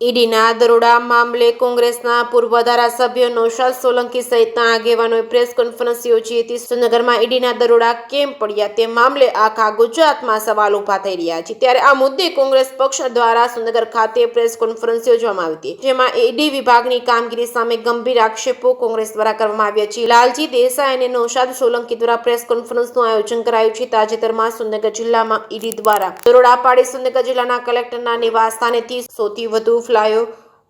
ઈડીના દરોડા મામલે કોંગ્રેસના પૂર્વ ધારાસભ્ય નૌશાદ સોલંકી સહિતના આગેવાનોએ પ્રેસ કોન્ફરન્સ યોજી હતી। સુરેન્દ્રનગરમાં ઈડીના દરોડા કેમ પડ્યા તે મામલે આખા ગુજરાતમાં સવાલ ઊભા થઈ રહ્યા છે। ત્યારે આ મુદ્દે કોંગ્રેસ પક્ષ દ્વારા સુરેન્દ્રનગર ખાતે પ્રેસ કોન્ફરન્સ યોજવામાં આવી હતી, જેમાં ઈડી વિભાગની કામગીરી સામે ગંભીર આક્ષેપો કોંગ્રેસ દ્વારા કરવામાં આવ્યા છે। લાલજી દેસાઈ અને નૌશાદ સોલંકી દ્વારા પ્રેસ કોન્ફરન્સનું આયોજન કરાયું છે। તાજેતરમાં સુરેન્દ્રનગર જિલ્લામાં ઈડી દ્વારા દરોડા પાડી સુરેન્દ્રનગર જિલ્લાના કલેક્ટરના નિવાસસ્થાનેથી સૌથી વધુ ફ્લાયો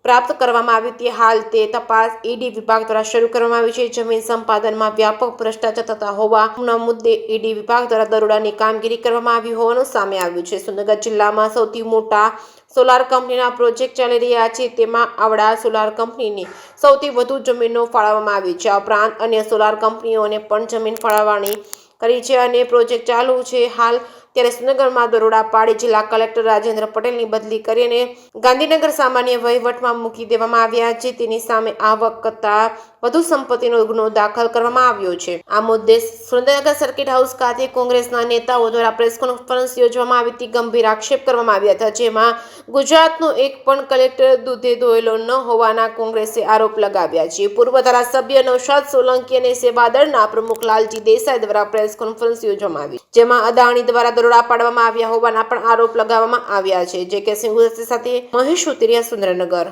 પ્રાપ્ત કરવામાં આવી હતી। હાલ તે તપાસ ઈડી વિભાગ દ્વારા શરૂ કરવામાં આવી છે। જમીન સંપાદનમાં વ્યાપક ભ્રષ્ટાચાર થતા હોવાના મુદ્દે ઈડી વિભાગ દ્વારા દરોડાની કામગીરી કરવામાં આવી હોવાનું સામે આવ્યું છે। સુરેન્દ્રનગર જિલ્લામાં સૌથી મોટા સોલાર કંપનીના પ્રોજેક્ટ ચાલી રહ્યા છે, તેમાં આવડા સોલાર કંપનીની સૌથી વધુ જમીનો ફાળવવામાં આવી છે। આ ઉપરાંત અન્ય સોલાર કંપનીઓને પણ જમીન ફાળવણી કરી છે અને પ્રોજેક્ટ ચાલુ છે। હાલ ત્યારે સુરેન્દ્રનગરમાં દરોડા પાડી જિલ્લા કલેક્ટર રાજેન્દ્ર પટેલની બદલી કરીને ગાંધીનગર સામાન્ય વહીવટમાં મૂકી દેવામાં આવ્યા છે। તેની સામે આવક કરતાં વધુ સંપત્તિનો ગુનો દાખલ કરવામાં આવ્યો છે। આ મુદ્દે સુરેન્દ્રનગર સર્કિટ હાઉસ ખાતે કોંગ્રેસના નેતાઓ દ્વારા પ્રેસ કોન્ફરન્સ યોજવામાં આવી હતી। ગંભીર આક્ષેપ કરવામાં આવ્યા હતા, જેમાં ગુજરાતનો એક પણ કલેક્ટર દૂધે ધોયેલો ન હોવાના કોંગ્રેસે આરોપ લગાવ્યા છે। પૂર્વ ધારાસભ્ય નૌશાદ સોલંકી અને સેવાદળના પ્રમુખ લાલજી દેસાઈ દ્વારા પ્રેસ કોન્ફરન્સ યોજવામાં આવી, જેમાં અદાણી દ્વારા દરોડા પાડવામાં આવ્યા હોવાના પણ આરોપ લગાવવામાં આવ્યા છે। જે કે સિંહ સાથે મહેશ ઉતરિયા, સુરેન્દ્રનગર।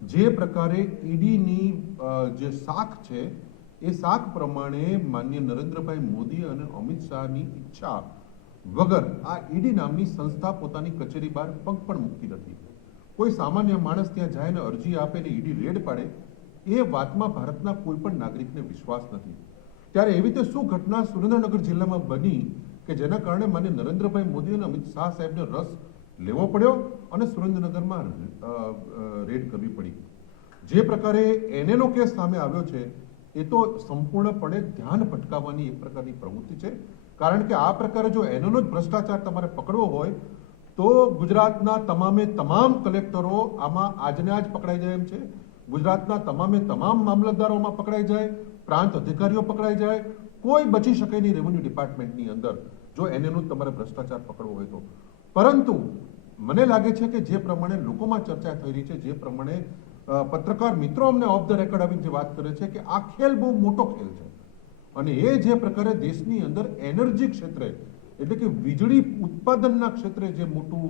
જે પ્રકારે ઈડીની જે શાખ છે એ શાખ પ્રમાણે માન્ય નરેન્દ્રભાઈ મોદી અને અમિત શાહની ઈચ્છા વગર આ ઈડી નામની સંસ્થા પોતાની કચેરી બહાર પગ પણ મૂકતી નથી। કોઈ સામાન્ય માણસ ત્યાં જાય ને અરજી આપે ને ઈડી રેડ પાડે એ વાતમાં ભારતના કોઈ પણ નાગરિકને વિશ્વાસ નથી। ત્યારે એવી રીતે શું ઘટના સુરેન્દ્રનગર જિલ્લામાં બની કે જેના કારણે માન્ય નરેન્દ્રભાઈ મોદી અને અમિત શાહ સાહેબને રસ લેવો પડ્યો અને સુરેન્દ્રનગરમાં રેડ કરવી પડી। જે પ્રકારે એનએનો કેસ સામે આવ્યો છે એ તો સંપૂર્ણપણે ધ્યાન ભટકાવવાની એક પ્રકારની પ્રવૃત્તિ છે, કારણ કે આ પ્રકારે જો એનએનો જ ભ્રષ્ટાચાર તમારે પકડવો હોય તો ગુજરાતના તમામે તમામ કલેક્ટરો આમાં આજને આજ પકડાઈ જાય એમ છે। ગુજરાતના તમામે તમામ મામલતદારોમાં પકડાઈ જાય, પ્રાંત અધિકારીઓ પકડાઈ જાય, કોઈ બચી શકે નહીં રેવન્યુ ડિપાર્ટમેન્ટની અંદર જો એનએનો તમારે ભ્રષ્ટાચાર પકડવો હોય તો। પરંતુ મને લાગે છે કે જે પ્રમાણે લોકોમાં ચર્ચા થઈ રહી છે, જે પ્રમાણે પત્રકાર મિત્રો અમને ઓફ ધ રેકોર્ડ આવીને જે વાત કરે છે કે આ ખેલ બહુ મોટો ખેલ છે અને એ જે પ્રકારે દેશની અંદર એનર્જી ક્ષેત્રે એટલે કે વીજળી ઉત્પાદનના ક્ષેત્રે જે મોટું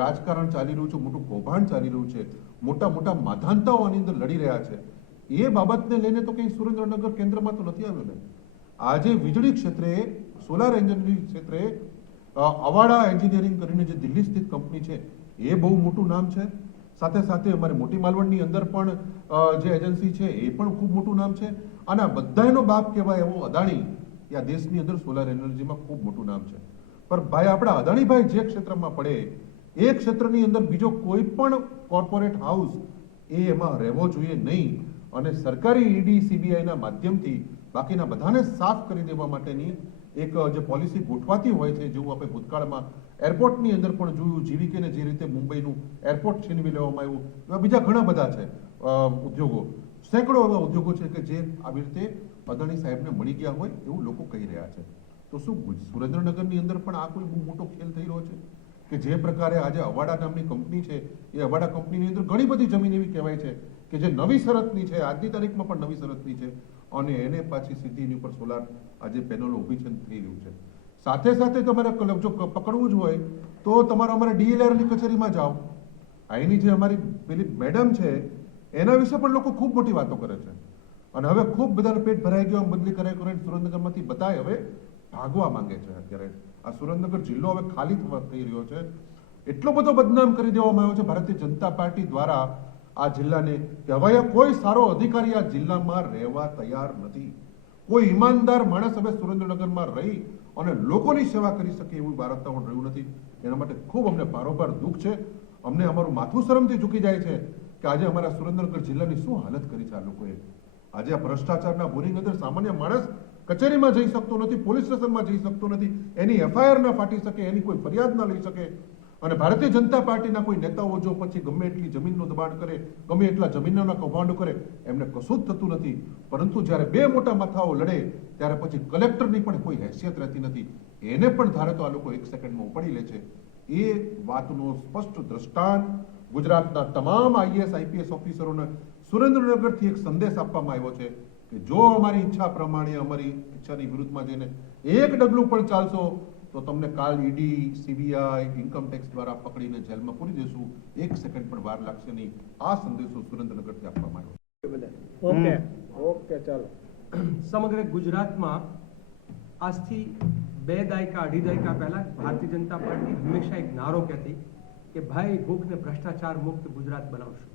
રાજકારણ ચાલી રહ્યું છે, મોટું કૌભાંડ ચાલી રહ્યું છે, મોટા મોટા માધાંતાઓ આની અંદર લડી રહ્યા છે, એ બાબતને લઈને તો કંઈ સુરેન્દ્રનગર કેન્દ્રમાં તો નથી આવ્યું ને। આજે વીજળી ક્ષેત્રે, સોલાર એન્જિનિયરિંગ ક્ષેત્રે અવાડા એન્જિનિયરિંગ કરીને જે દિલ્હી સ્થિત કંપની છે એ બહુ મોટું નામ છે। સાથે સાથે અમારી મોટી માલવણની અંદર પણ જે એજન્સી છે એ પણ ખૂબ મોટું નામ છે અને આ બધાનો બાપ કહેવાય એવો અદાણી એ આ દેશની અંદર સોલાર એનર્જીમાં ખૂબ મોટું નામ છે। પણ ભાઈ આપણા અદાણીભાઈ જે ક્ષેત્રમાં પડે એ ક્ષેત્રની અંદર બીજો કોઈ પણ કોર્પોરેટ હાઉસ એ એમાં રહેવો જોઈએ નહીં અને સરકારી ઈડી સીબીઆઈના માધ્યમથી બાકીના બધાને સાફ કરી દેવા માટેની એક જે પોલિસી ગોઠવાતી હોય છે, જેવું આપણે ભૂતકાળમાં એરપોર્ટની અંદર પણ જોયું, જીવીકેને જે રીતે મુંબઈનું એરપોર્ટ છીનવી લેવામાં આવ્યું, એવા બીજા ઘણા બધા છે ઉદ્યોગો, સેંકડો એવા ઉદ્યોગો છે કે જે આવી રીતે અદાણી સાહેબને મળી ગયા હોય એવું લોકો કહી રહ્યા છે। તો શું સુરેન્દ્રનગરની અંદર પણ આ કોઈ બહુ મોટો ખેલ થઈ રહ્યો છે કે જે પ્રકારે આજે અવાડા નામની કંપની છે એ અવાડા કંપનીની અંદર ઘણી બધી જમીન એવી કહેવાય છે કે જે નવી શરતની છે, આજની તારીખમાં પણ નવી શરતની છે અને એને પાછી સીધી એની ઉપર સોલાર આજે પેનલો ઊભી છે થઈ રહ્યું છે। સાથે સાથે તમારે જો પકડવું જ હોય તો તમારે અમારે ડીએલઆરની કચેરીમાં જાઓ, અહીંની જે અમારી પેલી મેડમ છે એના વિશે પણ લોકો ખૂબ મોટી વાતો કરે છે અને હવે ખૂબ બધાને પેટ ભરાઈ ગયો, બદલી કરાય કરે સુરેન્દ્રનગરમાંથી બધાય હવે ભાગવા માંગે છે। અત્યારે આ સુરેન્દ્રનગર જિલ્લો હવે ખાલી થઈ રહ્યો છે, એટલો બધો બદનામ કરી દેવામાં આવ્યો છે ભારતીય જનતા પાર્ટી દ્વારા આ જિલ્લાને કે હવે કોઈ સારો અધિકારી આ જિલ્લામાં રહેવા તૈયાર નથી। કોઈ ઈમાનદાર માણસ હવે સુરેન્દ્રનગરમાં રહી અને લોકોની સેવા કરી શકે એવું વાતાવરણ રહ્યું નથી। એના માટે ખૂબ અમને ભારોભાર દુઃખ છે। અમને અમારું માથું શરમથી ઝૂકી જાય છે કે આજે અમારા સુરેન્દ્રનગર જિલ્લાની શું હાલત કરી છે આ લોકોએ। આજે આ ભ્રષ્ટાચારના બોરિંગ અંદર સામાન્ય માણસ કચેરીમાં જઈ શકતો નથી, પોલીસ સ્ટેશનમાં જઈ શકતો નથી, એની એફઆઈઆર ના ફાટી શકે, એની કોઈ ફરિયાદ ના લઈ શકે અને ભારતીય જનતા પાર્ટીના કોઈ નેતાઓ જો પછી ગમે એટલી જમીનનું દબાણ કરે, ગમે એટલા જમીનના કૌભાંડો કરે, એમને કશું જ થતું નથી। પરંતુ જ્યારે બે મોટા માથાઓ લડે ત્યારે પછી કલેક્ટરની પણ કોઈ હેસિયત રહેતી નથી, એને પણ ધારે તો આ લોકો એક સેકન્ડમાં ઉપાડી લે છે। એ વાતનો સ્પષ્ટ દ્રષ્ટાંત ગુજરાતના તમામ આઈએએસ આઈપીએસ ઓફિસરોને સુરેન્દ્રનગરથી એક સંદેશ આપવામાં આવ્યો છે કે જો અમારી ઈચ્છા પ્રમાણે અમારી ઈચ્છાની વિરુદ્ધમાં જઈને એક ડગલું પણ ચાલશો તો તમને કાલ ઈડી સીબીઆઈ ઇન્કમ ટેક્સ દ્વારા પકડીને જેલમાં પૂરી દેશું, 1 સેકન્ડ પણ વાર લાગશે નહીં. આ સંદેશો સુરેન્દ્રનગરથી આપવામાં આવ્યો. ઓકે ચાલો. સમગ્ર ગુજરાતમાં આજથી 2 દાયકા 2.5 દાયકા પહેલા ભારતીય જનતા પાર્ટી હંમેશા એક નારો કહેતી કે ભાઈ ભૂખ ને ભ્રષ્ટાચાર મુક્ત ગુજરાત બનાવશું.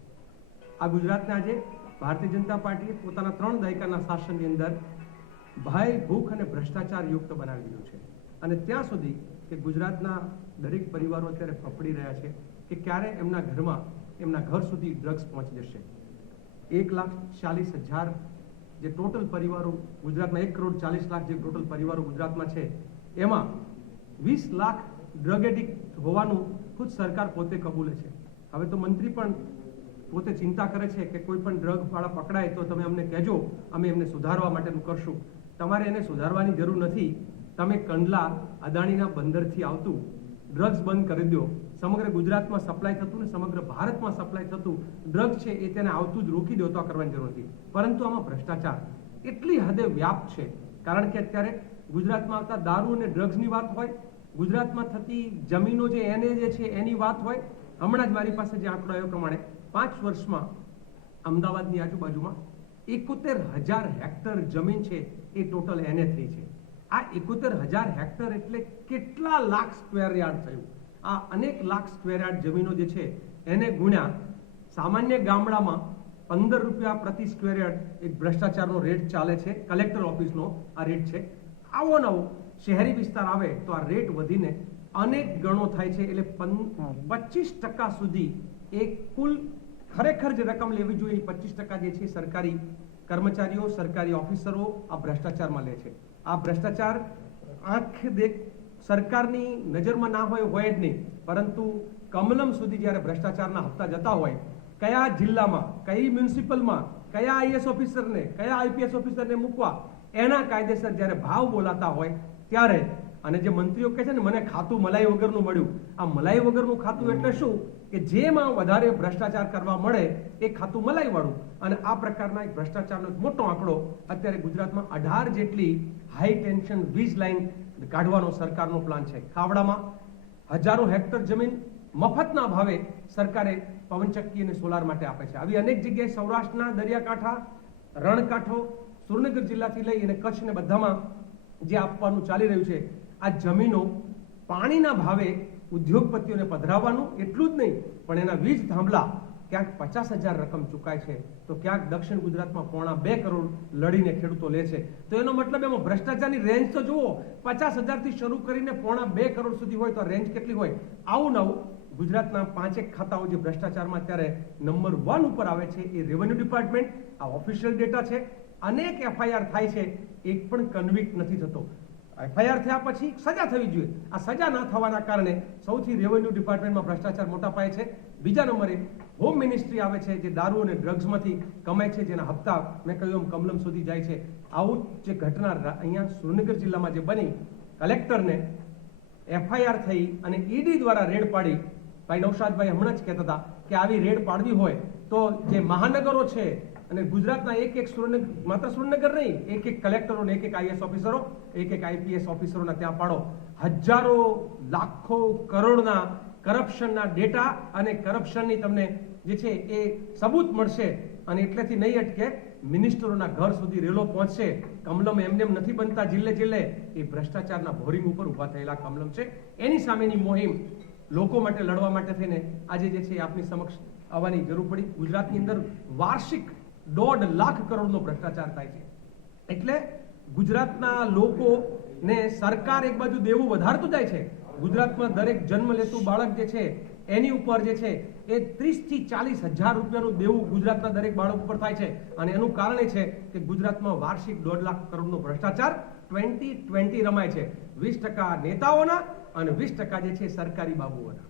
આ ગુજરાતને આજે ભારતીય જનતા પાર્ટીએ પોતાના 3 દાયકાના શાસનની અંદર ભાઈ ભૂખ અને ભ્રષ્ટાચાર યુક્ત બનાવી દીધું છે. અને ત્યાં સુધી કે ગુજરાતના દરેક પરિવારો અત્યારે ફફડી રહ્યા છે કે ક્યારે એમના ઘરમાં એમના ઘર સુધી ડ્રગ્સ પહોંચી જશે. 1,40,000 જે ટોટલ પરિવારો ગુજરાતમાં 1,40,00,000 જે ટોટલ પરિવારો ગુજરાતમાં છે એમાં 20 લાખ ડ્રગ એડિક્ટ હોવાનું ખુદ સરકાર પોતે કબૂલે છે. હવે તો મંત્રી પણ પોતે ચિંતા કરે છે કે કોઈ પણ ડ્રગ વાળા પકડાય તો તમે અમને કહેજો, અમે એમને સુધારવા માટેનું કરશું. તમારે એને સુધારવાની જરૂર નથી. તમે કંડલા અદાણીના બંદરથી આવતું ડ્રગ્સ બંધ કરી દો. સમગ્ર ગુજરાતમાં સપ્લાય થતું ને સમગ્ર ભારતમાં સપ્લાય થતું ડ્રગ છે એ તેને આવતું જ રોકી દો તો કરવાની જરૂર નથી. પરંતુ આમાં ભ્રષ્ટાચાર એટલી હદે વ્યાપ્ત છે કારણ કે અત્યારે ગુજરાતમાં આવતા દારૂ અને ડ્રગ્સની વાત હોય, ગુજરાતમાં થતી જમીનો જે એને જે છે એની વાત હોય. હમણાં જ મારી પાસે જે આંકડો આવ્યો પ્રમાણે 5 વર્ષમાં અમદાવાદની આજુબાજુમાં 71,000 હેક્ટર જમીન છે એ ટોટલ એને થઈ છે. આ 71,000 હેક્ટર એટલે કેટલા લાખ સ્ક્વેર યાર્ડ થયું. આ અનેક લાખ સ્ક્વેર યાર્ડ જમીનો જે છે એને ગુણ્યા સામાન્ય ગામડામાં 15 રૂપિયા પ્રતિ સ્ક્વેર યાર્ડ એક ભ્રષ્ટાચારનો રેટ ચાલે છે. કલેક્ટર ઓફિસનો આ રેટ છે. આવો નવો શહેરી વિસ્તાર આવે તો આ રેટ વધીને અનેક ગણો થાય છે. એટલે 25% સુધી એક કુલ ખરેખર જે રકમ લેવી જોઈએ 25% જે છે સરકારી કર્મચારીઓ સરકારી ઓફિસરો આ ભ્રષ્ટાચારમાં લે છે. આ ભ્રષ્ટાચાર આંખ દેખ સરકારની નજરમાં ના હોય જ નહીં, પરંતુ કમલમ સુધી જ્યારે ભ્રષ્ટાચારના હપ્તા જતા હોય, કયા જિલ્લામાં કઈ મ્યુનિસિપલમાં કયા આઈએસ ઓફિસરને કયા આઈપીએસ ઓફિસરને મૂકવા એના કાયદેસર જ્યારે ભાવ બોલાતા હોય ત્યારે, અને જે મંત્રીઓ કહે છે ને મને ખાતું મલાઈ વગરનું મળ્યું, આ મલાઈ વગરનું ખાતું એટલે શું કે જેમાં વધારે ભ્રષ્ટાચાર કરવા મળે એ ખાતું મલાઈ વાળું. અને આ પ્રકારના એક ભ્રષ્ટાચારનો એક મોટો આંકડો અત્યારે ગુજરાતમાં 18 જેટલી હાઈ ટેન્શન વીજ લાઈન કાઢવાનો સરકારનો પ્લાન છે. ખાવડામાં હજારો હેક્ટર જમીન મફતના ભાવે સરકારે પવનચક્કી અને સોલાર માટે આપે છે. આવી અનેક જગ્યાએ સૌરાષ્ટ્રના દરિયાકાંઠા, રણકાંઠો, સુરેન્દ્રનગર જિલ્લાથી લઈ અને કચ્છ ને બધામાં જે આપવાનું ચાલી રહ્યું છે, આ જમીનો પાણીના ભાવે ઉદ્યોગપતિઓને પધરાવવાનું એટલું જ નહીં પણ એના વીજ થાંભલા ક્યાંક 50,000 રકમ ચૂકાય છે તો ક્યાંક દક્ષિણ ગુજરાતમાં 1.25 કરોડ લડીને ખેડૂતો લે છે. તો એનો મતલબ એમાં ભ્રષ્ટાચારની રેન્જ તો જુઓ, 50,000 થી શરૂ કરીને 1.25 કરોડ સુધી હોય તો રેન્જ કેટલી હોય. આવું નવું ગુજરાતના 5 ખાતાઓ જે ભ્રષ્ટાચારમાં અત્યારે નંબર 1 ઉપર આવે છે એ રેવન્યુ ડિપાર્ટમેન્ટ. આ ઓફિશિયલ ડેટા છે. અનેક એફઆઈઆર થાય છે, એક પણ કન્વિક્ટ નથી થતો. એફઆઈઆર થયા પછી સજા થવી જોઈએ. આ સજા ના થવાના કારણે સૌથી રેવન્યુ ડિપાર્ટમેન્ટમાં ભ્રષ્ટાચાર મોટા પાયે છે. બીજા નંબરે હોમ મિનિસ્ટ્રી આવે છે જે દારૂ અને ડ્રગ્સમાંથી કમાય છે, જેના હપ્તા મેં કહ્યું એમ કમલમ સુધી જાય છે. આવું જે ઘટના અહીંયા સુરેન્દ્રનગર જિલ્લામાં જે બની, કલેક્ટરને એફઆઈઆર થઈ અને ઈડી દ્વારા રેડ પાડી. ભાઈ નૌશાદભાઈ હમણાં જ કહેતા હતા કે આવી રેડ પાડવી હોય તો જે મહાનગરો છે અને ગુજરાતના એક માત્ર સુરેન્દ્રનગર નહીં, એક કલેક્ટરો ને એક આઈએસ ઓફિસરો, એક આઈપીએસ ઓફિસરોના ત્યાં પાડો. હજારો લાખો કરોડના કરપ્શનના ડેટા અને કરપ્શનની તમને જે છે એ સબૂત મળશે. અને એટલેથી નહીં અટકે, મિનિસ્ટરોના ઘર સુધી રેલો પહોંચશે. કમલમ એમને નથી બનતા જિલ્લે જિલ્લે, એ ભ્રષ્ટાચારના ભોરિંગ ઉપર ઉભા થયેલા કમલમ છે. એની સામેની મુહિમ લોકો માટે લડવા માટે થઈને આજે જે છે આપની સમક્ષ આવવાની જરૂર પડી. ગુજરાતની અંદર વાર્ષિક 1.5 લાખ કરોડનો ભ્રષ્ટાચાર થાય છે. એટલે ગુજરાતના લોકોને સરકાર એક બાજુ દેવું વધારતું જાય છે. ગુજરાતમાં દરેક જન્મ લેતું બાળક જે છે એની ઉપર જે છે એ 30 થી 40,000 રૂપિયાનું દેવું ગુજરાતના દરેક બાળક ઉપર થાય છે. અને એનું કારણ એ છે કે ગુજરાતમાં વાર્ષિક 1.5 લાખ કરોડનો ભ્રષ્ટાચાર 20-20 રમાય છે. 20% નેતાઓના અને 20% જે છે સરકારી બાબુઓના.